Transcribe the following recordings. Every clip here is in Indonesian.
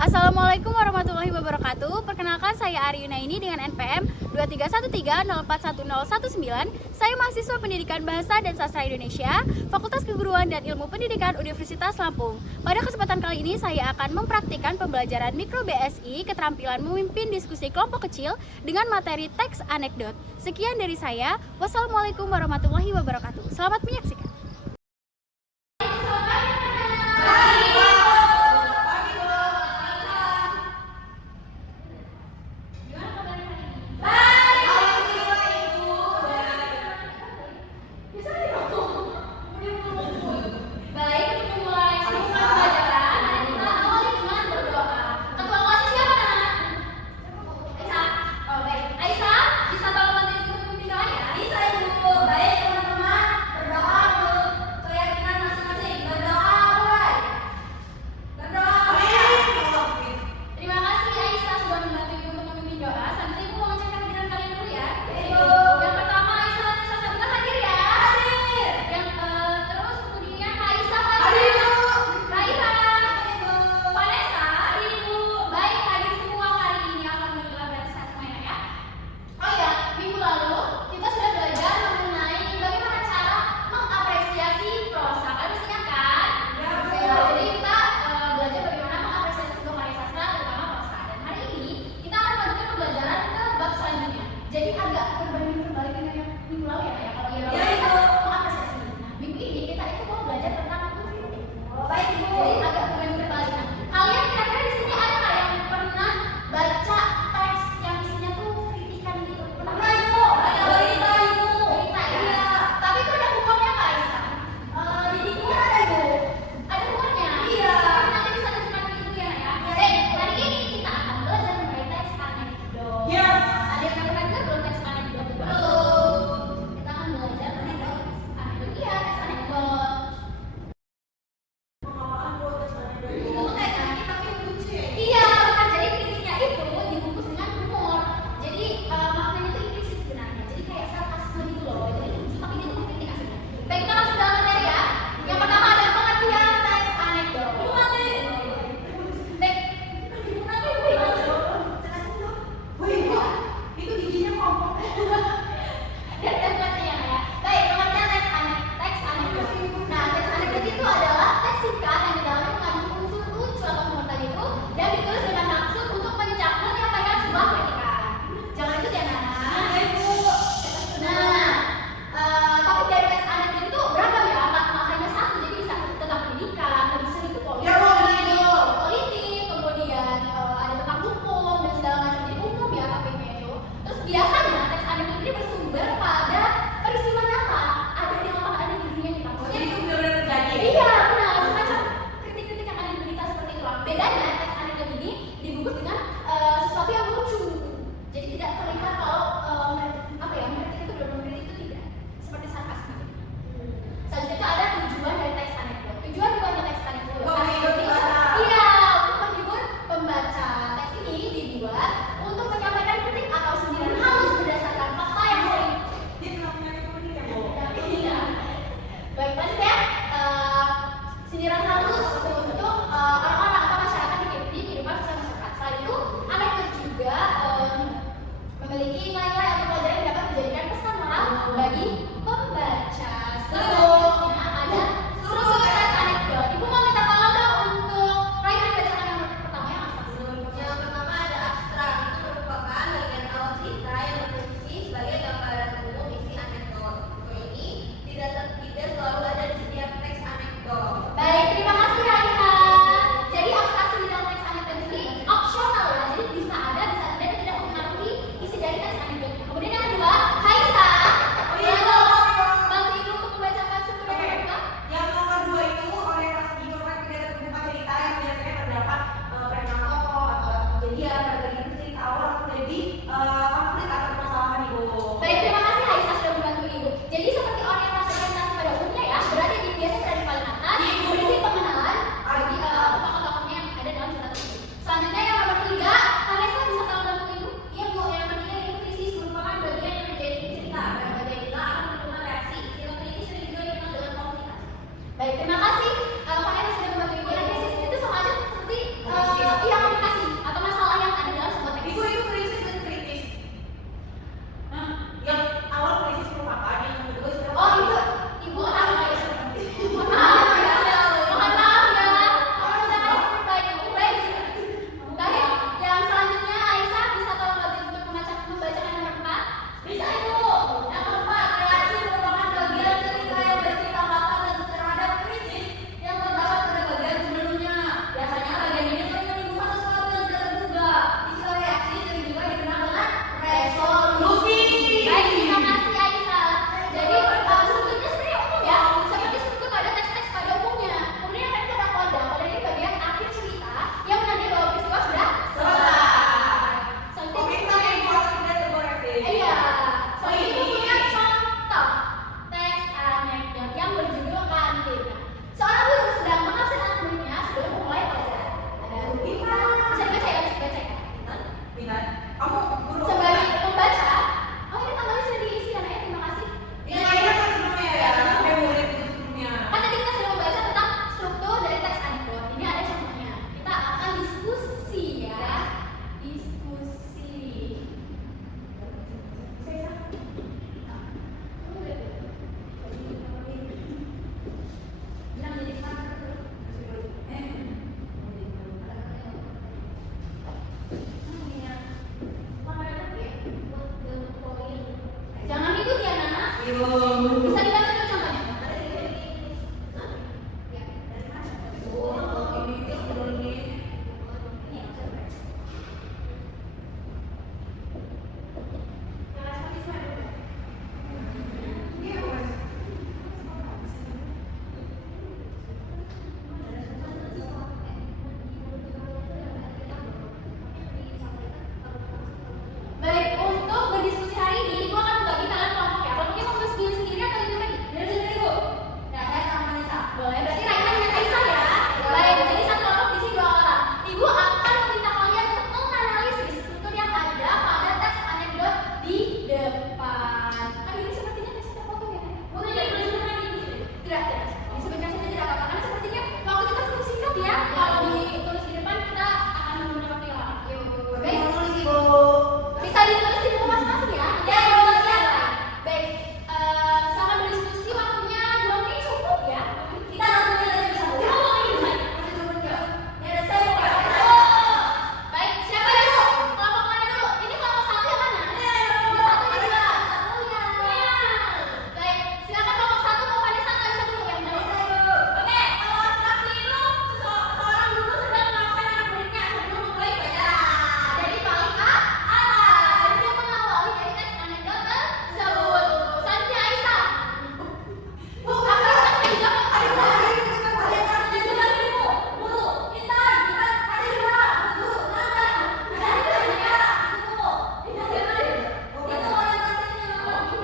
Assalamualaikum warahmatullahi wabarakatuh. Perkenalkan saya Ari Yunaini dengan NPM 23130411019. Saya mahasiswa Pendidikan Bahasa dan Sastra Indonesia, Fakultas Keguruan dan Ilmu Pendidikan Universitas Lampung. Pada kesempatan kali ini saya akan mempraktikkan pembelajaran Mikro BSI, keterampilan memimpin diskusi kelompok kecil dengan materi teks anekdot. Sekian dari saya. Wassalamualaikum warahmatullahi wabarakatuh. Selamat menyaksikan. Bisa dibaca dulu contohnya. Baik, untuk berdiskusi hari ini, gua akan membagi kalian kelompok ya. Kelompoknya mau berdiskusi sendiri atau itu lagi? Dari sendiri, Bu. Ya, saya sama Nisa. Boleh, berarti Raihan dengan Aisyah ya. Baik, jadi satu kelompok isi 2 orang. Ibu akan meminta kalian untuk menganalisis struktur yang ada pada teks anekdot di depan. Aduh, ini sepertinya teksnya terpotong ya. Bukan jadi belajar lagi di sini. Tidak. Disebutkan saja tidak apa-apa. Karena sepertinya waktu kita cukup singkat ya. Kalau ditulis di depan kita akan menggunakan waktu yang lama. Baik. Bisa ditulis di buku masing-masing ya. Ya, baik. Silakan berdiskusi, waktunya 2 menit cukup ya. Kita langsung aja bisa. Ya, saya mau baik, siapa ya, Bu? Kelompok mana dulu? Ini kelompok 1 yang mana? Ini 1 ini 2. Baik, silakan kelompok 1 mau Vanessa atau Aisyah dulu yang dari saya. Oke, kalau saksi itu seseorang dulu sedang melakukan anak muridnya sebelum memulai pelajaran. Jadi paling atas dia mengawali dari teks anekdot tersebut. Selanjutnya Aisyah. Bu, apa yang juga mau Aisyah?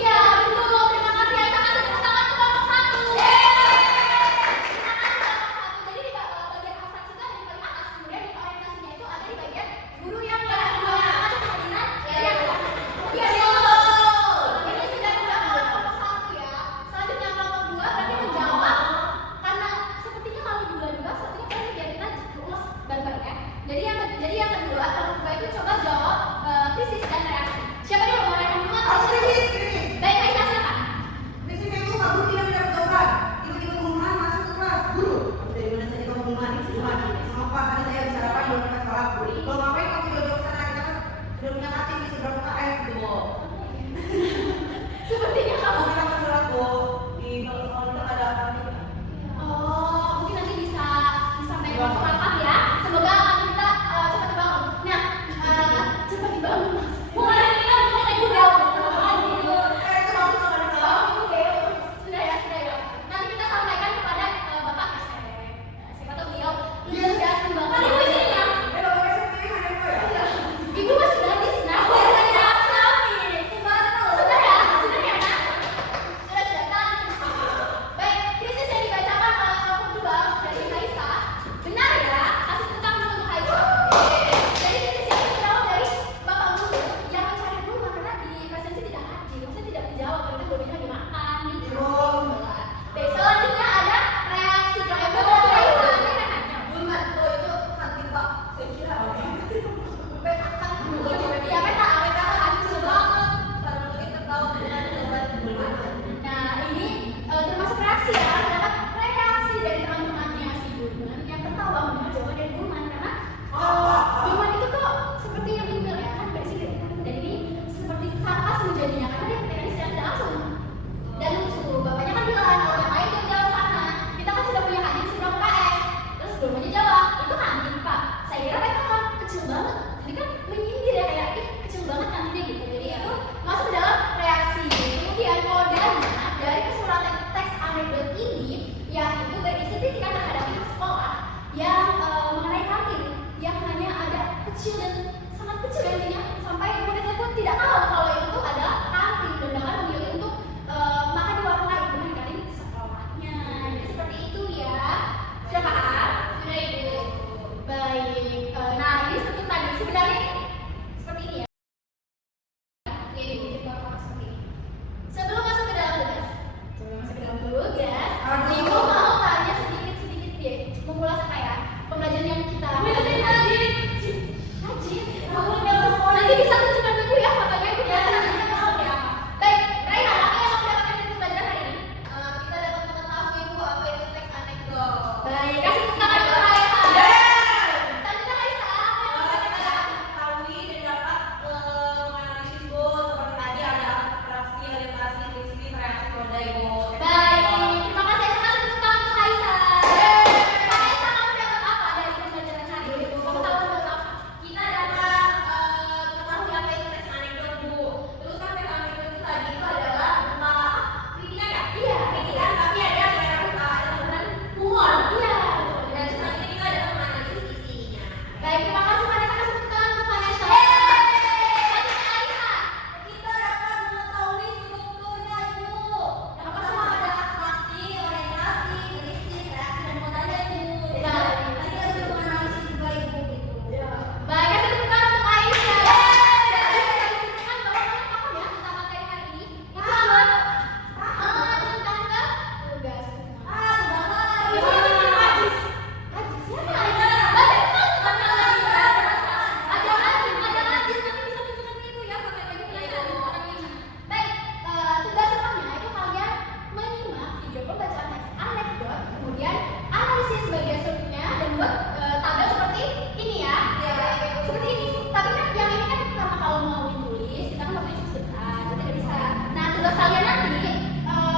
Iya, betul. Terima kasih Aisyah. Kasih tepuk tangan untuk kelompok 1. Jadi di bagian abstraksi itu ada di paling atas, kemudian di orientasinya itu ada di bagian guru yang kedua. Ada kehadiran yang kedua. Iya, betul. Ini sudah menjawab kelompok 1 ya. Selanjutnya kelompok 2 berarti menjawab karena sepertinya kalau dua-dua sepertinya kan biar kita rumus bareng-bareng ya. Jadi yang kedua kelompok 2 itu coba jawab krisis dan reaksi. Siapa dulu mau Raihan dulu atau baik, Aisyah silakan. Sepertinya kamu mungkin nanti bisa disampaikan ke rapat ya. Semoga nanti kita cepat dibangun. Nah, cepat dibangun. Bukan kita naik kuda. Sudah ya. Nanti kita sampaikan kepada Bapak SM. Siapa tahu beliau sudah membangun. Ibu masih gadis, nah. Sudah ya, nak. Sudah kan. Baik, krisis yang dibacakan oleh kelompok 2 dari Aisyah benar ya? Kasih tepuk tangan untuk Aisyah. Jadi krisis yang berawal dari Bapak Guru yang mencari rumah karena di presensi tidak hadir, maksudnya tidak menjawab karena gurunya lagi makan di sebelah. Baik, selanjutnya ada reaksi kelompok dari Aisyah. Nah, ini termasuk reaksi ya. Terdapat reaksi dari teman-temannya si Burman yang tertawa mendengar jawaban dari Burman karena Burman itu tuh seperti yang benar ya kan dari sini kan. Dan ini seperti sarkas menjadinya karena dia ketika ini tidak langsung. Dan lucu, bapaknya kan bilang kalau yang lain jangan jawab sana. Kita kan sudah punya hadir seberapa PS. Terus Burmannya jawab, itu kantin Pak. Saya kira mereka kan kecil banget. Jadi kan menyindir ya kayak kecil banget kantinnya gitu. Jadi itu masuk ke dalam reaksi. Kemudian kodenya dari keseluruhan teks anekdot ini yaitu berisi kritikan terhadap pihak sekolah yang mengenai kantin yang hanya ada kecil dan sangat kecil intinya sampai muridnya pun tidak tahu kalau itu tuh adalah kantin dan bahkan memilih untuk makan di warung lain bukan di kantin sekolahnya. Jadi seperti itu ya. Sudah paham? Sudah Ibu. Baik. Nah ini struktur tadi sebenarnya seperti ini ya. Oke, seperti ini. Sebelum masuk ke dalam tugas, Ibu mau tanya sedikit ya, mengulas apa ya pembelajaran yang kita. Nanti bisa tunjukkan dulu ya fotonya seperti ini. Tapi kan yang ini kan karena kalau mau ditulis kita kan waktunya cukup sebentar, jadi tidak bisa. Nah, tugas kalian nanti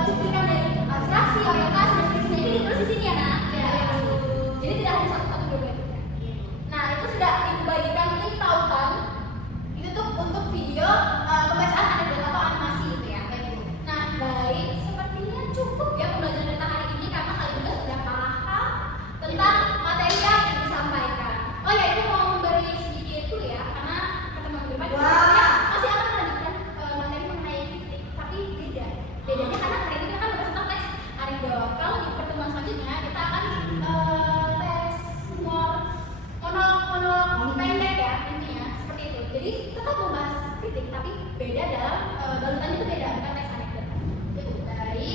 cuplikan dari abstraksi, orientasi, dan deskripsinya ini ditulis di sini ya, Nak. Ya. Jadi tidak hanya satu-satu dua. Nah, itu sudah ibu bagikan link tautan. Itu tuh untuk video pembacaan anekdot atau animasi gitu ya. Nah, baik, sepertinya cukup ya pembelajaran kita hari ini karena kalian juga sudah paham tentang materi yang disampaikan. Oh ya, itu mau memberi sedikit dulu ya, karena pertemuan depan masih akan melanjutkan materi mengenai kritik, tapi beda. Bedanya karena hari ini kita kan membahas tentang teks anekdot. Kalau di pertemuan selanjutnya kita akan tes monolog pendek ya, intinya seperti itu. Jadi tetap membahas kritik, tapi beda dalam balutannya itu beda, bukan teks anekdot. Itu dari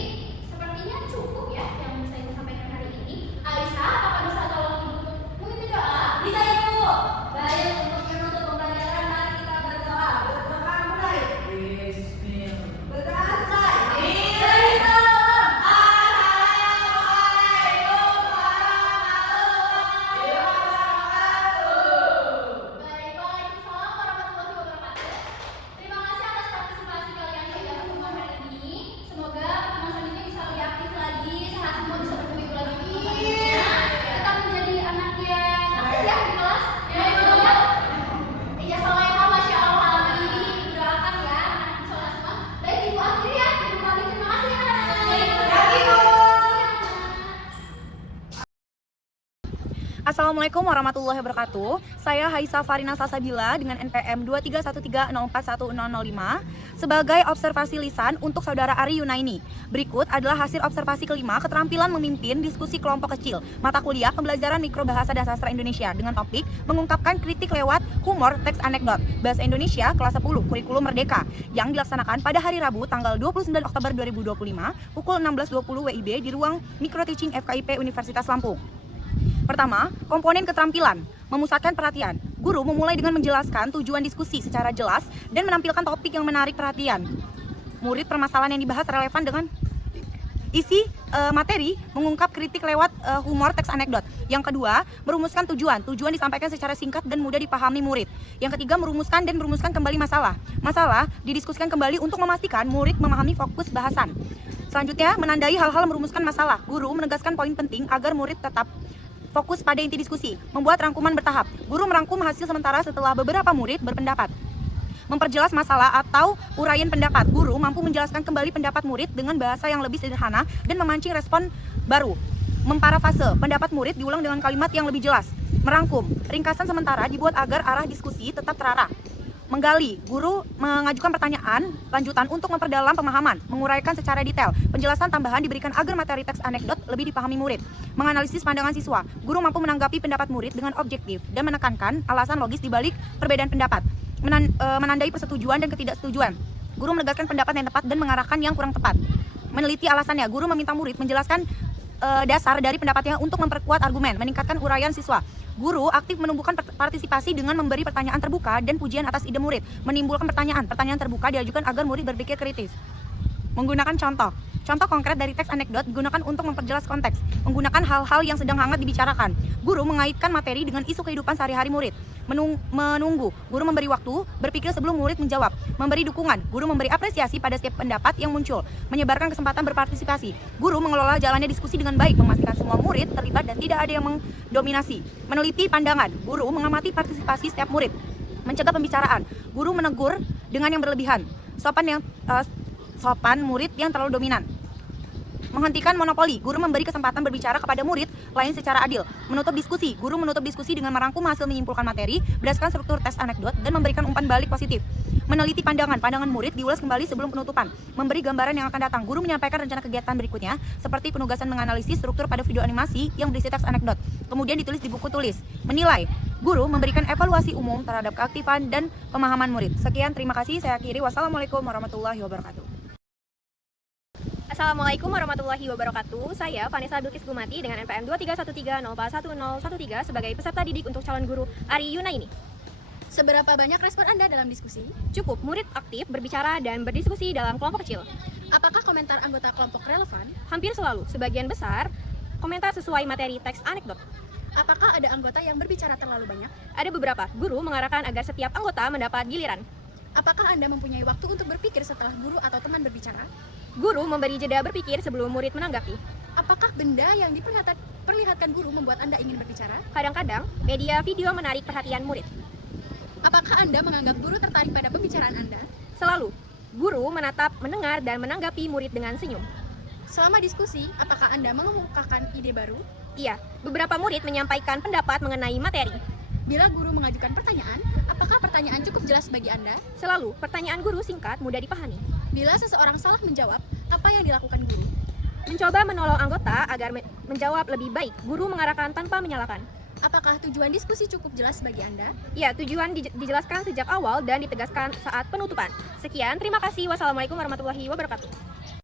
sepertinya cukup ya yang bisa ibu sampaikan hari ini. Aisyah, apakah bisa tolong ibu mungkin berdoa? Bisa ibu. Baik, untuk menutup pembelajaran mari kita berdoa. Berdoa mulai. Bismillah. Baik, waalaikumsalam warahmatullahi wabarakatuh. Terima kasih atas partisipasi kalian pada pertemuan hari ini. Semoga pertemuan selanjutnya bisa lebih aktif lagi, sehat semua bisa bertemu ibu lagi di pertemuan selanjutnya. Tetap menjadi anak yang aktif ya di kelas. Iya, soalnya masya Allah amin. Doakan ya anak sholat semua. Baik, ibu akhiri ya. Ibu pamit, terima kasih ya anak-anak. Assalamualaikum warahmatullahi wabarakatuh. Saya Haisa Farina Salsabila dengan NPM 2313041005 sebagai observasi lisan untuk saudara Ari Yunaini. Berikut adalah hasil observasi kelima keterampilan memimpin diskusi kelompok kecil mata kuliah pembelajaran mikrobahasa dan sastra Indonesia dengan topik mengungkapkan kritik lewat humor teks anekdot Bahasa Indonesia kelas 10 Kurikulum Merdeka yang dilaksanakan pada hari Rabu tanggal 29 Oktober 2025 pukul 16.20 WIB di ruang Micro Teaching FKIP Universitas Lampung. Pertama, komponen keterampilan, memusatkan perhatian. Guru memulai dengan menjelaskan tujuan diskusi secara jelas dan menampilkan topik yang menarik perhatian. Murid permasalahan yang dibahas relevan dengan isi materi, mengungkap kritik lewat humor teks anekdot. Yang kedua, merumuskan tujuan. Tujuan disampaikan secara singkat dan mudah dipahami murid. Yang ketiga, merumuskan kembali masalah. Masalah didiskusikan kembali untuk memastikan murid memahami fokus bahasan. Selanjutnya, menandai hal-hal merumuskan masalah. Guru menegaskan poin penting agar murid tetap fokus pada inti diskusi, membuat rangkuman bertahap. Guru merangkum hasil sementara setelah beberapa murid berpendapat. Memperjelas masalah atau uraian pendapat. Guru mampu menjelaskan kembali pendapat murid dengan bahasa yang lebih sederhana dan memancing respon baru. Memparafase pendapat murid diulang dengan kalimat yang lebih jelas. Merangkum, ringkasan sementara dibuat agar arah diskusi tetap terarah. Menggali, guru mengajukan pertanyaan lanjutan untuk memperdalam pemahaman, menguraikan secara detail. Penjelasan tambahan diberikan agar materi teks anekdot lebih dipahami murid. Menganalisis pandangan siswa, guru mampu menanggapi pendapat murid dengan objektif dan menekankan alasan logis di balik perbedaan pendapat. Menandai persetujuan dan ketidaksetujuan. Guru menegaskan pendapat yang tepat dan mengarahkan yang kurang tepat. Meneliti alasannya, guru meminta murid menjelaskan dasar dari pendapatnya untuk memperkuat argumen, meningkatkan uraian siswa. Guru aktif menumbuhkan partisipasi dengan memberi pertanyaan terbuka dan pujian atas ide murid. Menimbulkan pertanyaan terbuka diajukan agar murid berpikir kritis. Menggunakan contoh. Contoh konkret dari teks anekdot digunakan untuk memperjelas konteks. Menggunakan hal-hal yang sedang hangat dibicarakan. Guru mengaitkan materi dengan isu kehidupan sehari-hari murid. Menunggu. Guru memberi waktu berpikir sebelum murid menjawab. Memberi dukungan. Guru memberi apresiasi pada setiap pendapat yang muncul. Menyebarkan kesempatan berpartisipasi. Guru mengelola jalannya diskusi dengan baik, memastikan semua murid terlibat dan tidak ada yang mendominasi. Meneliti pandangan. Guru mengamati partisipasi setiap murid. Mencegah pembicaraan. Guru menegur dengan yang berlebihan. Sopan murid yang terlalu dominan. Menghentikan monopoli. Guru memberi kesempatan berbicara kepada murid lain secara adil. Menutup diskusi. Guru menutup diskusi dengan merangkum hasil menyimpulkan materi berdasarkan struktur teks anekdot dan memberikan umpan balik positif. Meneliti pandangan murid diulas kembali sebelum penutupan. Memberi gambaran yang akan datang. Guru menyampaikan rencana kegiatan berikutnya seperti penugasan menganalisis struktur pada video animasi yang berisi teks anekdot. Kemudian ditulis di buku tulis. Menilai. Guru memberikan evaluasi umum terhadap keaktifan dan pemahaman murid. Sekian, terima kasih. Saya akhiri. Wassalamualaikum warahmatullahi wabarakatuh. Assalamualaikum warahmatullahi wabarakatuh. Saya Vanessa Bilkis Gumati dengan NPM 2313041013 sebagai peserta didik untuk calon guru Ari Yunaini. Seberapa banyak respon Anda dalam diskusi? Cukup, murid aktif berbicara dan berdiskusi dalam kelompok kecil. Apakah komentar anggota kelompok relevan? Hampir selalu, sebagian besar komentar sesuai materi teks anekdot. Apakah ada anggota yang berbicara terlalu banyak? Ada beberapa. Guru mengarahkan agar setiap anggota mendapat giliran. Apakah Anda mempunyai waktu untuk berpikir setelah guru atau teman berbicara? Guru memberi jeda berpikir sebelum murid menanggapi. Apakah benda yang diperlihatkan guru membuat Anda ingin berbicara? Kadang-kadang, media video menarik perhatian murid. Apakah Anda menganggap guru tertarik pada pembicaraan Anda? Selalu, guru menatap, mendengar, dan menanggapi murid dengan senyum. Selama diskusi, apakah Anda mengemukakan ide baru? Iya, beberapa murid menyampaikan pendapat mengenai materi. Bila guru mengajukan pertanyaan, apakah pertanyaan cukup jelas bagi Anda? Selalu, pertanyaan guru singkat, mudah dipahami. Bila seseorang salah menjawab, apa yang dilakukan guru? Mencoba menolong anggota agar menjawab lebih baik. Guru mengarahkan tanpa menyalahkan. Apakah tujuan diskusi cukup jelas bagi Anda? Ya, tujuan dijelaskan sejak awal dan ditegaskan saat penutupan. Sekian, terima kasih. Wassalamualaikum warahmatullahi wabarakatuh.